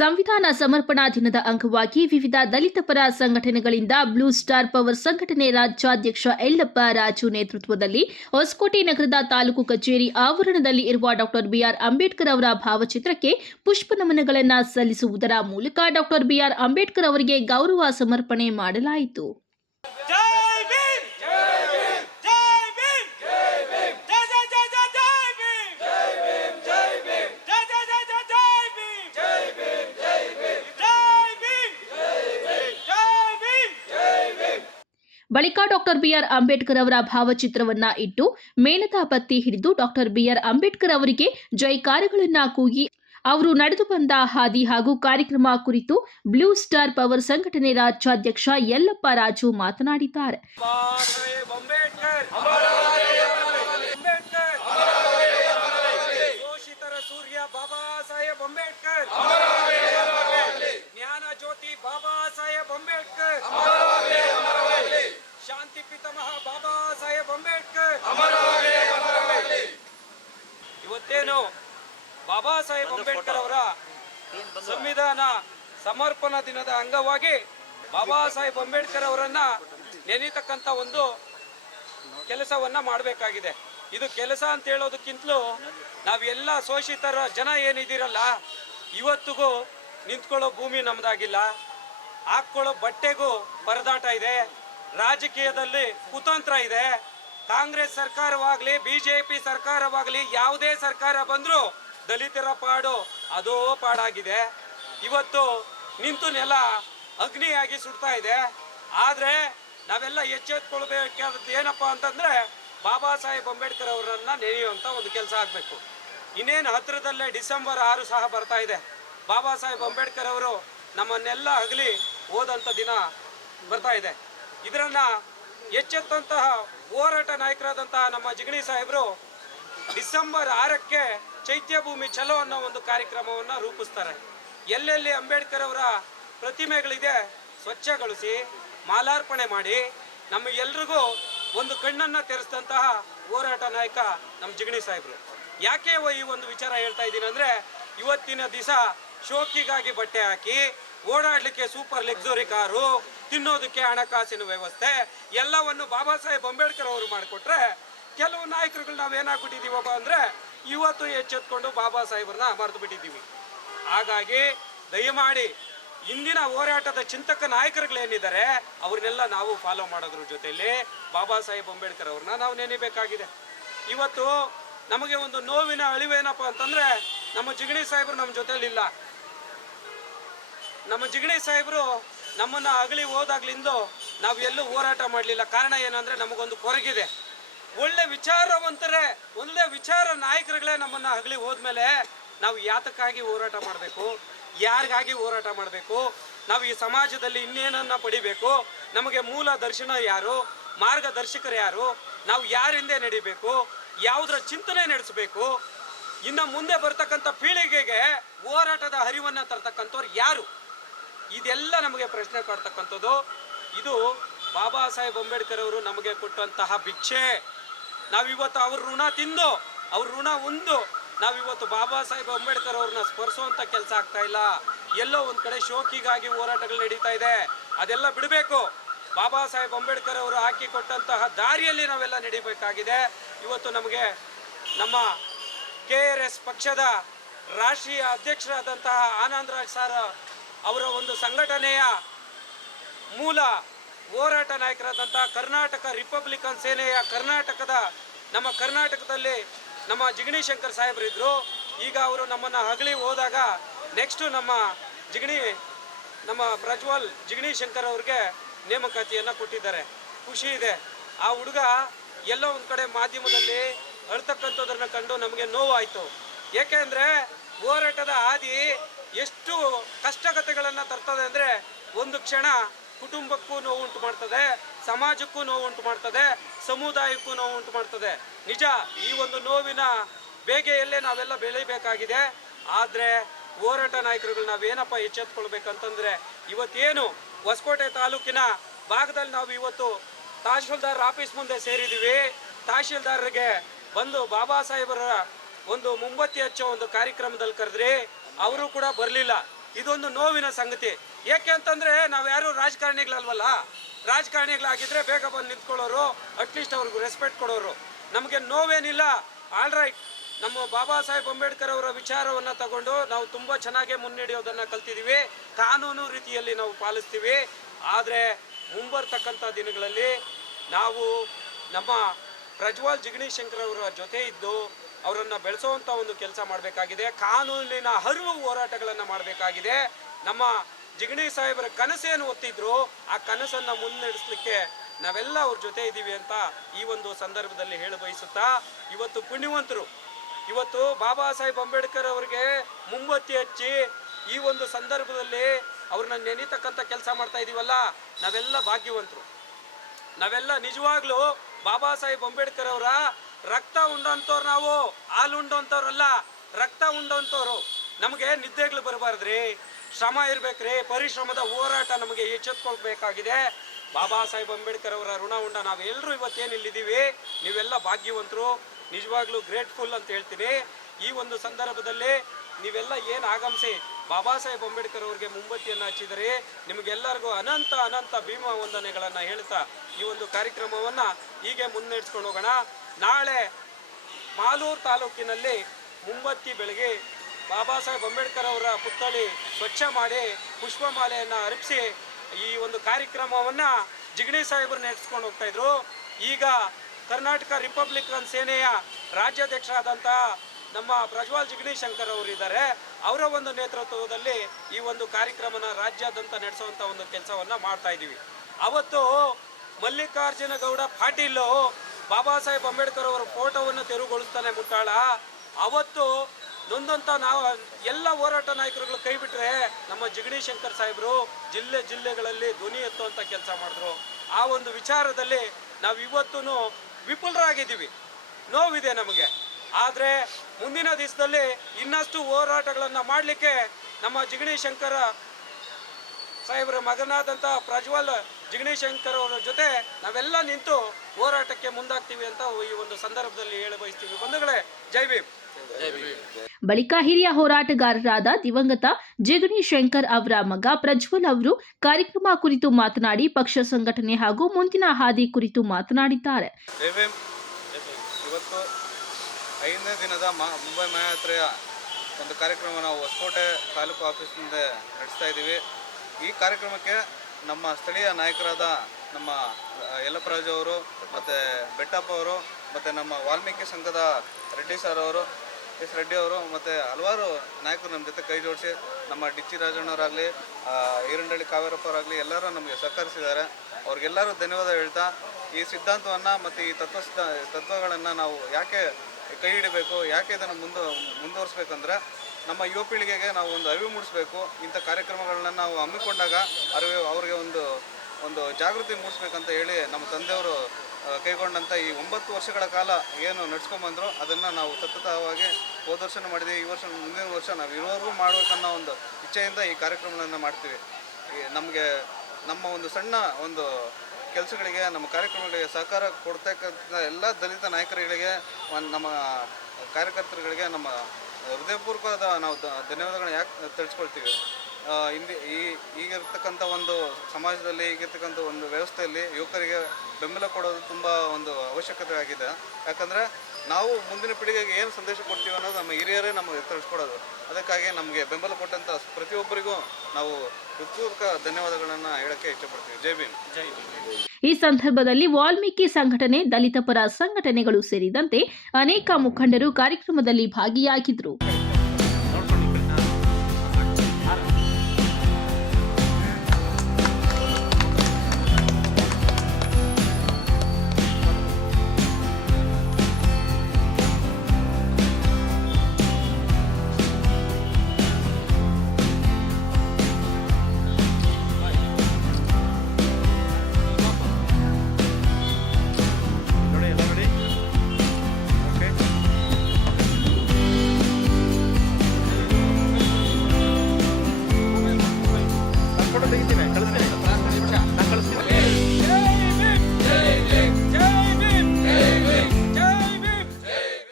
ಸಂವಿಧಾನ ಸಮರ್ಪಣಾ ದಿನದ ಅಂಗವಾಗಿ ವಿವಿಧ ದಲಿತ ಪರ ಸಂಘಟನೆಗಳಿಂದ ಬ್ಲೂ ಸ್ಟಾರ್ ಪವರ್ ಸಂಘಟನೆ ರಾಜ್ಯಾಧ್ಯಕ್ಷ ಯಲ್ಲಪ್ಪ ರಾಜು ನೇತೃತ್ವದಲ್ಲಿ ಹೊಸಕೋಟೆ ನಗರದ ತಾಲೂಕು ಕಚೇರಿ ಆವರಣದಲ್ಲಿ ಇರುವ ಡಾಕ್ಟರ್ ಬಿಆರ್ ಅಂಬೇಡ್ಕರ್ ಅವರ ಭಾವಚಿತ್ರಕ್ಕೆ ಪುಷ್ಪ ನಮನಗಳನ್ನು ಸಲ್ಲಿಸುವುದರ ಮೂಲಕ ಡಾಕ್ಟರ್ ಬಿಆರ್ ಅಂಬೇಡ್ಕರ್ ಅವರಿಗೆ ಗೌರವ ಸಮರ್ಪಣೆ ಮಾಡಲಾಯಿತು ಜೈ ಭೀಮ್ ಜೈ ಭೀಮ್ ಜೈ ಭೀಮ್ ಜೈ ಭೀಮ್ ಜೈ ಜೈ ಜೈ ಜೈ ಜೈ ಭೀಮ್ ಜೈ ಭೀಮ್ ಜೈ ಭೀಮ್ ಜೈ ಜೈ ಜೈ ಜೈ ಜೈ ಭೀಮ್ ಜೈ ಭೀಮ್ ಜೈ ಭೀಮ್ ಜೈ ಭೀಮ್ ಜೈ ಭೀಮ್ ಜೈ ಭೀಮ್ ಬಳಿಕ ಡಾಕ್ಟರ್ ಬಿಆರ್ ಅಂಬೇಡ್ಕರ್ ಅವರ ಭಾವಚಿತ್ರವನ್ನ ಇಟ್ಟು ಮೇಣದ ಹಿಡಿದು ಡಾಕ್ಟರ್ ಬಿಆರ್ ಅಂಬೇಡ್ಕರ್ ಅವರಿಗೆ ಜೈಕಾರಗಳನ್ನ ಕೂಗಿ ಅವರು ನಡೆದು ಬಂದ ಹಾದಿ ಹಾಗೂ ಕಾರ್ಯಕ್ರಮ ಕುರಿತು ಬ್ಲೂ ಸ್ಟಾರ್ ಪವರ್ ಸಂಘಟನೆ ರಾಜ್ಯಾಧ್ಯಕ್ಷ ಯಲ್ಲಪ್ಪ ರಾಜು ಮಾತನಾಡಿದ್ದಾರೆ ಬಾಬಾ ಸಾಹೇಬ್ ಅಂಬೇಡ್ಕರ್ ಅಂಬೇಡ್ಕರ್ ಶೋಷಿತರ ಸೂರ್ಯ ಬಾಬಾ ಸಾಹೇಬ್ ಅಂಬೇಡ್ಕರ್ ಜ್ಞಾನ ಜ್ಯೋತಿ ಬಾಬಾ ಸಾಹೇಬ್ ಅಂಬೇಡ್ಕರ್ ಶಾಂತಿ ಪಿತಾಮಹ ಬಾಬಾ ಸಾಹೇಬ್ ಅಂಬೇಡ್ಕರ್ ಇವತ್ತೇನು ಬಾಬಾ ಸಾಹೇಬ್ ಅಂಬೇಡ್ಕರ್ ಅವರ ಸಂವಿಧಾನ ಸಮರ್ಪಣಾ ದಿನದ ಅಂಗವಾಗಿ ಬಾಬಾ ಸಾಹೇಬ್ ಅಂಬೇಡ್ಕರ್ ಅವರನ್ನ ನೆನೀತಕ್ಕಂಥ ಒಂದು ಕೆಲಸವನ್ನ ಮಾಡಬೇಕಾಗಿದೆ. ಇದು ಕೆಲಸ ಅಂತ ಹೇಳೋದಕ್ಕಿಂತಲೂ ನಾವೆಲ್ಲ ಶೋಷಿತರ ಜನ ಏನಿದ್ದೀರಲ್ಲ, ಇವತ್ತಿಗೂ ನಿಂತ್ಕೊಳ್ಳೋ ಭೂಮಿ ನಮ್ದಾಗಿಲ್ಲ. ಹಾಕ್ಕೊಳ್ಳೋ ಬಟ್ಟೆಗೂ ಪರದಾಟ ಇದೆ. ರಾಜಕೀಯದಲ್ಲಿ ಕುತಂತ್ರ ಇದೆ. ಕಾಂಗ್ರೆಸ್ ಸರ್ಕಾರವಾಗ್ಲಿ, ಬಿಜೆಪಿ ಸರ್ಕಾರವಾಗಲಿ, ಯಾವುದೇ ಸರ್ಕಾರ ಬಂದರೂ ದಲಿತರ ಪಾಡು ಅದೋ ಪಾಡಾಗಿದೆ. ಇವತ್ತು ನಿಂತು ನೆಲ ಅಗ್ನಿಯಾಗಿ ಸುಡ್ತಾ ಇದೆ. ಆದರೆ ನಾವೆಲ್ಲ ಎಚ್ಚೆತ್ಕೊಳ್ಬೇಕಾದದ್ದು ಏನಪ್ಪ ಅಂತಂದ್ರೆ ಬಾಬಾ ಸಾಹೇಬ್ ಅಂಬೇಡ್ಕರ್ ಅವರನ್ನ ನೆನೆಯುವಂಥ ಒಂದು ಕೆಲಸ ಆಗಬೇಕು. ಇನ್ನೇನು ಹತ್ತಿರದಲ್ಲೇ ಡಿಸೆಂಬರ್ ಆರು ಸಹ ಬರ್ತಾ ಇದೆ. ಬಾಬಾ ಸಾಹೇಬ್ ಅಂಬೇಡ್ಕರ್ ಅವರು ನಮ್ಮನ್ನೆಲ್ಲ ಅಗಲಿ ಹೋದಂಥ ದಿನ ಬರ್ತಾ ಇದೆ. ಇದರನ್ನ ಎಚ್ಚೆತ್ತಂತಹ ಹೋರಾಟ ನಾಯಕರಾದಂತಹ ನಮ್ಮ ಜಿಗಣಿ ಸಾಹೇಬರು ಡಿಸೆಂಬರ್ ಆರಕ್ಕೆ ಚೈತ್ಯ ಭೂಮಿ ಚಲೋ ಅನ್ನೋ ಒಂದು ಕಾರ್ಯಕ್ರಮವನ್ನು ರೂಪಿಸ್ತಾರೆ. ಎಲ್ಲೆಲ್ಲಿ ಅಂಬೇಡ್ಕರ್ ಅವರ ಪ್ರತಿಮೆಗಳಿದೆ, ಸ್ವಚ್ಛಗೊಳಿಸಿ, ಮಾಲಾರ್ಪಣೆ ಮಾಡಿ, ನಮಗೆಲ್ರಿಗೂ ಒಂದು ಕಣ್ಣನ್ನು ತೆರೆಸಿದಂತಹ ಹೋರಾಟ ನಾಯಕ ನಮ್ಮ ಜಿಗಣಿ ಸಾಹೇಬರು. ಯಾಕೆ ಈ ಒಂದು ವಿಚಾರ ಹೇಳ್ತಾ ಇದ್ದೀನಿ ಅಂದರೆ, ಇವತ್ತಿನ ದಿವಸ ಶೋಕಿಗಾಗಿ ಬಟ್ಟೆ ಹಾಕಿ, ಓಡಾಡಲಿಕ್ಕೆ ಸೂಪರ್ ಲಕ್ಸುರಿ ಕಾರು, ತಿನ್ನೋದಕ್ಕೆ ಹಣಕಾಸಿನ ವ್ಯವಸ್ಥೆ, ಎಲ್ಲವನ್ನು ಬಾಬಾ ಸಾಹೇಬ್ ಅಂಬೇಡ್ಕರ್ ಅವರು ಮಾಡಿಕೊಟ್ರೆ, ಕೆಲವು ನಾಯಕರುಗಳು ನಾವೇನಾಗ್ಬಿಟ್ಟಿದ್ದೀವಪ್ಪ ಅಂದರೆ ಇವತ್ತು ಎಚ್ಚೆತ್ಕೊಂಡು ಬಾಬಾ ಸಾಹೇಬ್ರನ್ನ ಮರೆತು ಬಿಟ್ಟಿದ್ದೀವಿ. ಹಾಗಾಗಿ ದಯಮಾಡಿ ಇಂದಿನ ಹೋರಾಟದ ಚಿಂತಕ ನಾಯಕರುಗಳೇನಿದ್ದಾರೆ ಅವ್ರನ್ನೆಲ್ಲ ನಾವು ಫಾಲೋ ಮಾಡೋದ್ರ ಜೊತೆಯಲ್ಲಿ ಬಾಬಾ ಸಾಹೇಬ್ ಅಂಬೇಡ್ಕರ್ ಅವ್ರನ್ನ ನಾವು ನೆನೆಯಬೇಕಾಗಿದೆ ಇವತ್ತು ನಮಗೆ ಒಂದು ನೋವಿನ ಅಳಿವೇನಪ್ಪ ಅಂತಂದ್ರೆ, ನಮ್ಮ ಜಿಗಣಿ ಸಾಹೇಬರು ನಮ್ಮ ಜೊತೆಲಿಲ್ಲ ನಮ್ಮ ಜಿಗಣಿ ಸಾಹೇಬರು ನಮ್ಮನ್ನ ಅಗಲಿ ಹೋದಾಗ್ಲಿಂದು ನಾವು ಎಲ್ಲೂ ಹೋರಾಟ ಮಾಡಲಿಲ್ಲ. ಕಾರಣ ಏನಂದ್ರೆ, ನಮಗೊಂದು ಕೊರಗಿದೆ. ಒಳ್ಳೆ ವಿಚಾರವಂತರೇ, ಒಳ್ಳೆ ವಿಚಾರ ನಾಯಕರುಗಳೇ ನಮ್ಮನ್ನ ಹಗಲಿ ಹೋದ್ಮೇಲೆ ನಾವು ಯಾತಕ್ಕಾಗಿ ಹೋರಾಟ ಮಾಡಬೇಕು, ಯಾರಿಗಾಗಿ ಹೋರಾಟ ಮಾಡಬೇಕು, ನಾವು ಈ ಸಮಾಜದಲ್ಲಿ ಇನ್ನೇನನ್ನ ಪಡಿಬೇಕು, ನಮಗೆ ಮೂಲ ದರ್ಶನ ಯಾರು, ಮಾರ್ಗದರ್ಶಕರು ಯಾರು, ನಾವು ಯಾರಿಂದೆ ನಡಿಬೇಕು, ಯಾವುದರ ಚಿಂತನೆ ನಡೆಸಬೇಕು, ಇನ್ನು ಮುಂದೆ ಬರ್ತಕ್ಕಂಥ ಪೀಳಿಗೆಗೆ ಹೋರಾಟದ ಹರಿವನ್ನು ತರ್ತಕ್ಕಂಥವ್ರು ಯಾರು? ಇದೆಲ್ಲ ನಮಗೆ ಪ್ರಶ್ನೆ ಕಾಡ್ತಕ್ಕಂಥದ್ದು. ಇದು ಬಾಬಾ ಸಾಹೇಬ್ ಅಂಬೇಡ್ಕರ್ ಅವರು ನಮಗೆ ಕೊಟ್ಟಂತಹ ಭಿಕ್ಷೆ. ನಾವಿವತ್ತು ಅವ್ರ ಋಣ ತಿಂದು, ಅವ್ರ ಋಣ ಉಂದು, ನಾವಿವತ್ತು ಬಾಬಾ ಸಾಹೇಬ್ ಅಂಬೇಡ್ಕರ್ ಅವ್ರನ್ನ ಸ್ಪರ್ಶುವಂಥ ಕೆಲಸ ಆಗ್ತಾ ಇಲ್ಲ. ಎಲ್ಲೋ ಒಂದು ಕಡೆ ಶೋಕಿಗಾಗಿ ಹೋರಾಟಗಳು ನಡೀತಾ ಇದೆ. ಅದೆಲ್ಲ ಬಿಡಬೇಕು. ಬಾಬಾ ಸಾಹೇಬ್ ಅಂಬೇಡ್ಕರ್ ಅವರು ಹಾಕಿಕೊಟ್ಟಂತಹ ದಾರಿಯಲ್ಲಿ ನಾವೆಲ್ಲ ನಡಿಬೇಕಾಗಿದೆ. ಇವತ್ತು ನಮಗೆ ನಮ್ಮ ಕೆ ಆರ್ ಎಸ್ ಪಕ್ಷದ ರಾಷ್ಟ್ರೀಯ ಅಧ್ಯಕ್ಷರಾದಂತಹ ಆನಂದ್ ರಾಜ್ ಸರ್ ಅವರ ಒಂದು ಸಂಘಟನೆಯ ಮೂಲ ಹೋರಾಟ ನಾಯಕರಾದಂಥ ಕರ್ನಾಟಕ ರಿಪಬ್ಲಿಕನ್ ಸೇನೆಯ ಕರ್ನಾಟಕದ ನಮ್ಮ ಕರ್ನಾಟಕದಲ್ಲಿ ನಮ್ಮ ಜಿಗಣಿ ಶಂಕರ್ ಸಾಹೇಬರಿದ್ದರು ಈಗ ಅವರು ನಮ್ಮನ್ನು ಹಗಲಿ ಹೋದಾಗ ನೆಕ್ಸ್ಟು ನಮ್ಮ ಜಿಗಣಿ, ನಮ್ಮ ಪ್ರಜ್ವಲ್ ಜಿಗಣಿ ಶಂಕರ್ ಅವ್ರಿಗೆ ನೇಮಕಾತಿಯನ್ನು ಕೊಟ್ಟಿದ್ದಾರೆ. ಖುಷಿ ಇದೆ. ಆ ಹುಡುಗ ಎಲ್ಲೋ ಒಂದು ಕಡೆ ಮಾಧ್ಯಮದಲ್ಲಿ ಅಳ್ತಕ್ಕಂಥದ್ರನ್ನ ಕಂಡು ನಮಗೆ ನೋವಾಯಿತು. ಏಕೆಂದರೆ ಹೋರಾಟದ ಹಾದಿ ಎಷ್ಟು ಕಷ್ಟಗತೆಗಳನ್ನು ತರ್ತದೆ ಅಂದರೆ ಒಂದು ಕ್ಷಣ ಕುಟುಂಬಕ್ಕೂ ನೋವು ಉಂಟು ಮಾಡ್ತದೆ, ಸಮಾಜಕ್ಕೂ ನೋವು ಉಂಟು ಮಾಡ್ತದೆ, ಸಮುದಾಯಕ್ಕೂ ನೋವು ಉಂಟು ಮಾಡ್ತದೆ. ನಿಜ, ಈ ಒಂದು ನೋವಿನ ಬೇಗೆಯಲ್ಲೇ ನಾವೆಲ್ಲ ಬೆಳಿಬೇಕಾಗಿದೆ. ಆದರೆ ಹೋರಾಟ ನಾಯಕರುಗಳು ನಾವೇನಪ್ಪ ಎಚ್ಚೆತ್ಕೊಳ್ಬೇಕಂತಂದರೆ, ಇವತ್ತೇನು ಹೊಸಕೋಟೆ ತಾಲೂಕಿನ ಭಾಗದಲ್ಲಿ ನಾವು ಇವತ್ತು ತಹಶೀಲ್ದಾರ್ ಆಫೀಸ್ ಮುಂದೆ ಸೇರಿದ್ದೀವಿ. ತಹಶೀಲ್ದಾರರಿಗೆ ಬಂದು ಬಾಬಾ ಸಾಹೇಬರ ಒಂದು ಮುಂಬತ್ತಿ ಹಚ್ಚೋ ಒಂದು ಕಾರ್ಯಕ್ರಮದಲ್ಲಿ ಕರೆದ್ರಿ, ಅವರು ಕೂಡ ಬರಲಿಲ್ಲ. ಇದೊಂದು ನೋವಿನ ಸಂಗತಿ. ಏಕೆ ಅಂತಂದ್ರೆ ನಾವು ಯಾರು ರಾಜಕಾರಣಿಗಳಲ್ವಲ್ಲ? ರಾಜಕಾರಣಿಗಳಾಗಿದ್ರೆ ಬೇಗ ಬಂದು ನಿಂತ್ಕೊಳ್ಳೋರು ಅಟ್ಲೀಸ್ಟ್ ಅವ್ರಿಗೆ ರೆಸ್ಪೆಕ್ಟ್ ಕೊಡೋರು. ನಮಗೆ ನೋವೇನಿಲ್ಲ. ಆಲ್ ರೈಟ್ ನಮ್ಮ ಬಾಬಾ ಸಾಹೇಬ್ ಅಂಬೇಡ್ಕರ್ ಅವರ ವಿಚಾರವನ್ನು ತಗೊಂಡು ನಾವು ತುಂಬ ಚೆನ್ನಾಗೇ ಮುನ್ನಡೆಯೋದನ್ನು ಕಲ್ತಿದ್ದೀವಿ ಕಾನೂನು ರೀತಿಯಲ್ಲಿ ನಾವು ಪಾಲಿಸ್ತೀವಿ. ಆದರೆ ಮುಂಬರ್ತಕ್ಕಂಥ ದಿನಗಳಲ್ಲಿ ನಾವು ನಮ್ಮ ಪ್ರಜ್ವಲ್ ಜಿಗ್ನೇಶ್ ಶಂಕರ್ ಅವರ ಜೊತೆ ಇದ್ದು ಅವರನ್ನು ಬೆಳೆಸೋವಂಥ ಒಂದು ಕೆಲಸ ಮಾಡಬೇಕಾಗಿದೆ. ಕಾನೂನಿನ ಹರಿವು ಹೋರಾಟಗಳನ್ನು ಮಾಡಬೇಕಾಗಿದೆ. ನಮ್ಮ ಜಿಗಣಿ ಸಾಹೇಬರ ಕನಸೇನು ಒತ್ತಿದ್ರು, ಆ ಕನಸನ್ನ ಮುನ್ನಡೆಸಲಿಕ್ಕೆ ನಾವೆಲ್ಲ ಅವ್ರ ಜೊತೆ ಇದ್ದೀವಿ ಅಂತ ಈ ಒಂದು ಸಂದರ್ಭದಲ್ಲಿ ಹೇಳ ಬಯಸುತ್ತಾ, ಇವತ್ತು ಪುಣ್ಯವಂತರು. ಇವತ್ತು ಬಾಬಾ ಸಾಹೇಬ್ ಅಂಬೇಡ್ಕರ್ ಅವರಿಗೆ ಮುಂಬತ್ತಿ ಹಚ್ಚಿ ಈ ಒಂದು ಸಂದರ್ಭದಲ್ಲಿ ಅವ್ರನ್ನ ನೆನೀತಕ್ಕಂಥ ಕೆಲಸ ಮಾಡ್ತಾ ಇದೀವಲ್ಲ, ನಾವೆಲ್ಲ ಭಾಗ್ಯವಂತರು. ನಾವೆಲ್ಲ ನಿಜವಾಗ್ಲೂ ಬಾಬಾ ಸಾಹೇಬ್ ಅಂಬೇಡ್ಕರ್ ಅವರ ರಕ್ತ ಉಂಡಂಥವ್ರು ನಾವು, ಹಾಲು ಉಂಡಂತವ್ರಲ್ಲ, ರಕ್ತ ಉಂಡಂತವ್ರು. ನಮಗೆ ನಿದ್ದೆಗಳು ಬರಬಾರ್ದ್ರಿ. ಶ್ರಮ ಇರ್ಬೇಕ್ರಿ. ಪರಿಶ್ರಮದ ಹೋರಾಟ ನಮಗೆ ಎಚ್ಚೆತ್ಕೊಳ್ಬೇಕಾಗಿದೆ. ಬಾಬಾ ಸಾಹೇಬ್ ಅಂಬೇಡ್ಕರ್ ಅವರ ಋಣ ಉಂಡ ನಾವೆಲ್ಲರೂ ಇವತ್ತೇನು ಇಲ್ಲಿದ್ದೀವಿ? ನೀವೆಲ್ಲ ಭಾಗ್ಯವಂತರು, ನಿಜವಾಗ್ಲೂ ಗ್ರೇಟ್ಫುಲ್ ಅಂತ ಹೇಳ್ತೀನಿ. ಈ ಒಂದು ಸಂದರ್ಭದಲ್ಲಿ ನೀವೆಲ್ಲ ಏನು ಆಗಮಿಸಿ ಬಾಬಾ ಸಾಹೇಬ್ ಅಂಬೇಡ್ಕರ್ ಅವರಿಗೆ ಮುಂಬತ್ತಿಯನ್ನು ಹಚ್ಚಿದರೆ. ನಿಮಗೆಲ್ಲರಿಗೂ ಅನಂತ ಅನಂತ ಭೀಮ ವಂದನೆಗಳನ್ನು ಹೇಳ್ತಾ ಈ ಒಂದು ಕಾರ್ಯಕ್ರಮವನ್ನು ಹೀಗೆ ಮುನ್ನಡೆಸ್ಕೊಂಡು ಹೋಗೋಣ. ನಾಳೆ ಮಾಲೂರು ತಾಲೂಕಿನಲ್ಲಿ ಮುಂಬತ್ತಿ ಬೆಳಗ್ಗೆ ಬಾಬಾ ಸಾಹೇಬ್ ಅಂಬೇಡ್ಕರ್ ಅವರ ಪುತ್ಥಳಿ ಸ್ವಚ್ಛ ಮಾಡಿ ಪುಷ್ಪಮಾಲೆಯನ್ನು ಅರ್ಪಿಸಿ ಈ ಒಂದು ಕಾರ್ಯಕ್ರಮವನ್ನು ಜಿಗಣಿ ಸಾಹೇಬರು ನಡೆಸ್ಕೊಂಡು ಹೋಗ್ತಾ ಇದ್ರು. ಈಗ ಕರ್ನಾಟಕ ರಿಪಬ್ಲಿಕನ್ ಸೇನೆಯ ರಾಜ್ಯಾಧ್ಯಕ್ಷರಾದಂಥ ನಮ್ಮ ಪ್ರಜ್ವಾಲ್ ಜಿಗಣಿ ಶಂಕರ್ ಅವರು ಇದ್ದಾರೆ. ಅವರ ಒಂದು ನೇತೃತ್ವದಲ್ಲಿ ಈ ಒಂದು ಕಾರ್ಯಕ್ರಮನ ರಾಜ್ಯಾದ್ಯಂತ ನಡೆಸುವಂಥ ಒಂದು ಕೆಲಸವನ್ನು ಮಾಡ್ತಾ ಇದ್ದೀವಿ. ಅವತ್ತು ಮಲ್ಲಿಕಾರ್ಜುನ ಗೌಡ ಪಾಟೀಲು ಬಾಬಾ ಸಾಹೇಬ್ ಅಂಬೇಡ್ಕರ್ ಅವರ ಫೋಟೋವನ್ನು ತೆರವುಗೊಳಿಸ್ತಾನೆ ಮುಟ್ಟಾಳ ಅವತ್ತು ನೊಂದಂತ ನಾವು ಎಲ್ಲ ಹೋರಾಟ ನಾಯಕರುಗಳು ಕೈ ಬಿಟ್ರೆ ನಮ್ಮ ಜಿಗಡಿ ಶಂಕರ್ ಸಾಹೇಬರು ಜಿಲ್ಲೆ ಜಿಲ್ಲೆಗಳಲ್ಲಿ ಧ್ವನಿ ಎತ್ತುವಂಥ ಕೆಲಸ ಮಾಡಿದ್ರು. ಆ ಒಂದು ವಿಚಾರದಲ್ಲಿ ನಾವು ಇವತ್ತೂ ವಿಫುಲರಾಗಿದ್ದೀವಿ ನೋವಿದೆ ನಮಗೆ. ಆದರೆ ಮುಂದಿನ ದಿವಸದಲ್ಲಿ ಇನ್ನಷ್ಟು ಹೋರಾಟಗಳನ್ನು ಮಾಡಲಿಕ್ಕೆ ನಮ್ಮ ಜಿಗಣಿ ಶಂಕರ ಸಾಹೇಬರ ಮಗನಾದಂಥ ಪ್ರಜ್ವಲ್ ಜಿಗಣಿ ಶಂಕರ್ ಅವರ ಜೊತೆ ನಾವೆಲ್ಲ ನಿಂತು ಹೋರಾಟಕ್ಕೆ ಮುಂದಾಗ್ತೀವಿ ಅಂತ ಈ ಒಂದು ಸಂದರ್ಭದಲ್ಲಿ ಹೇಳ ಬಯಸ್ತೀವಿ. ಬಂಧುಗಳೇ ಜೈ ಭೀಮ್. ಬಳಿಕ ಹಿರಿಯ ಹೋರಾಟಗಾರರಾದ ದಿವಂಗತ ಜಿಗಣಿ ಶಂಕರ್ ಅವರ ಮಗ ಪ್ರಜ್ವಲ್ ಅವರು ಕಾರ್ಯಕ್ರಮ ಕುರಿತು ಮಾತನಾಡಿ, ಪಕ್ಷ ಸಂಘಟನೆ ಹಾಗೂ ಮುಂದಿನ ಹಾದಿ ಕುರಿತು ಮಾತನಾಡಿದ್ದಾರೆ. ಐದನೇ ದಿನದ ಮುಂಬೈ ಮಹಾಯಾತ್ರೆಯ ಒಂದು ಕಾರ್ಯಕ್ರಮ ನಾವು ಹೊಸಕೋಟೆ ತಾಲೂಕು ಆಫೀಸ್ನಿಂದ ನಡೆಸ್ತಾ ಇದ್ದೀವಿ. ಈ ಕಾರ್ಯಕ್ರಮಕ್ಕೆ ನಮ್ಮ ಸ್ಥಳೀಯ ನಾಯಕರಾದ ನಮ್ಮ ಯಲ್ಲಪ್ಪರಾಜು ಅವರು, ಮತ್ತು ಬೆಟ್ಟಪ್ಪ ಅವರು, ಮತ್ತು ನಮ್ಮ ವಾಲ್ಮೀಕಿ ಸಂಘದ ರೆಡ್ಡಿ ಸರ್ ಅವರು ಎಸ್ ರೆಡ್ಡಿ ಅವರು ಮತ್ತು ಹಲವಾರು ನಾಯಕರು ನಮ್ಮ ಜೊತೆ ಕೈ ಜೋಡಿಸಿ, ನಮ್ಮ ಡಿ ಚಿ ರಾಜಣ್ಣವರಾಗಲಿ ಈರಂಡಳ್ಳಿ ಕಾವೇರಪ್ಪರಾಗಲಿ ಎಲ್ಲರೂ ನಮಗೆ ಸಹಕರಿಸಿದ್ದಾರೆ. ಅವ್ರಿಗೆಲ್ಲರೂ ಧನ್ಯವಾದ ಹೇಳ್ತಾ, ಈ ಸಿದ್ಧಾಂತವನ್ನು ಮತ್ತು ಈ ತತ್ವ ಸಿದ್ಧ, ತತ್ವಗಳನ್ನು ನಾವು ಯಾಕೆ ಕೈ ಹಿಡಿಬೇಕು, ಯಾಕೆ ಇದನ್ನು ಮುಂದೆ, ಮುಂದುವರಿಸ್ಬೇಕಂದ್ರೆ ನಮ್ಮ ಯುವ ಪೀಳಿಗೆಗೆ ನಾವು ಒಂದು ಅರಿವು ಮೂಡಿಸ್ಬೇಕು. ಇಂಥ ಕಾರ್ಯಕ್ರಮಗಳನ್ನ ನಾವು ಹಮ್ಮಿಕೊಂಡಾಗ ಅರಿವು, ಅವ್ರಿಗೆ ಒಂದು ಒಂದು ಜಾಗೃತಿ ಮೂಡಿಸ್ಬೇಕಂತ ಹೇಳಿ ನಮ್ಮ ತಂದೆಯವರು ಕೈಗೊಂಡಂಥ ಈ ಒಂಬತ್ತು ವರ್ಷಗಳ ಕಾಲ ಏನು ನಡ್ಸ್ಕೊಂಬಂದ್ರು, ಅದನ್ನು ನಾವು ಸತತವಾಗಿ ಹೋದ ವರ್ಷನೂ ಮಾಡಿದ್ವಿ. ಈ ವರ್ಷ, ಮುಂದಿನ ವರ್ಷ ನಾವು ಇರೋವರೆಗೂ ಮಾಡಬೇಕನ್ನೋ ಒಂದು ಇಚ್ಛೆಯಿಂದ ಈ ಕಾರ್ಯಕ್ರಮಗಳನ್ನು ಮಾಡ್ತೀವಿ. ನಮಗೆ, ನಮ್ಮ ಒಂದು ಸಣ್ಣ ಒಂದು ಕೆಲಸಗಳಿಗೆ, ನಮ್ಮ ಕಾರ್ಯಕ್ರಮಗಳಿಗೆ ಸಹಕಾರ ಕೊಡ್ತಕ್ಕಂಥ ಎಲ್ಲ ದಲಿತ ನಾಯಕರುಗಳಿಗೆ ನಮ್ಮ ಕಾರ್ಯಕರ್ತರುಗಳಿಗೆ ನಮ್ಮ ಹೃದಯಪೂರ್ವಕವಾದ ನಾವು ಧನ್ಯವಾದಗಳನ್ನ ಯಾಕೆ ತಿಳಿಸ್ಕೊಳ್ತೀವಿ ಇಂದಿ ಈ ಈಗಿರ್ತಕ್ಕಂಥ ಒಂದು ಸಮಾಜದಲ್ಲಿ ಈಗಿರ್ತಕ್ಕಂಥ ಒಂದು ವ್ಯವಸ್ಥೆಯಲ್ಲಿ ಯುವಕರಿಗೆ ಬೆಂಬಲ ಕೊಡೋದು ತುಂಬ ಒಂದು ಅವಶ್ಯಕತೆ ಆಗಿದೆ. ಯಾಕಂದರೆ ನಾವು ಮುಂದಿನ ಪೀಳಿಗೆಗೆ ಏನು ಸಂದೇಶ ಕೊಡ್ತೀವಿ ಅನ್ನೋದು ನಮ್ಮ ಹಿರಿಯರೇ ನಮಗೆ ತಿಳಿಸ್ಕೊಡೋದು. ಅದಕ್ಕಾಗಿ ನಮಗೆ ಬೆಂಬಲ ಕೊಟ್ಟಂಥ ಪ್ರತಿಯೊಬ್ಬರಿಗೂ ನಾವು ಹೃತ್ಪೂರ್ವಕ ಧನ್ಯವಾದಗಳನ್ನು ಹೇಳಕ್ಕೆ ಇಷ್ಟಪಡ್ತೀವಿ. ಜೈ ಭೀಮ್. ಈ ಸಂದರ್ಭದಲ್ಲಿ ವಾಲ್ಮೀಕಿ ಸಂಘಟನೆ ದಲಿತ ಪರ ಸಂಘಟನೆಗಳು ಸೇರಿದಂತೆ ಅನೇಕ ಮುಖಂಡರು ಕಾರ್ಯಕ್ರಮದಲ್ಲಿ ಭಾಗಿಯಾಗಿದ್ದರು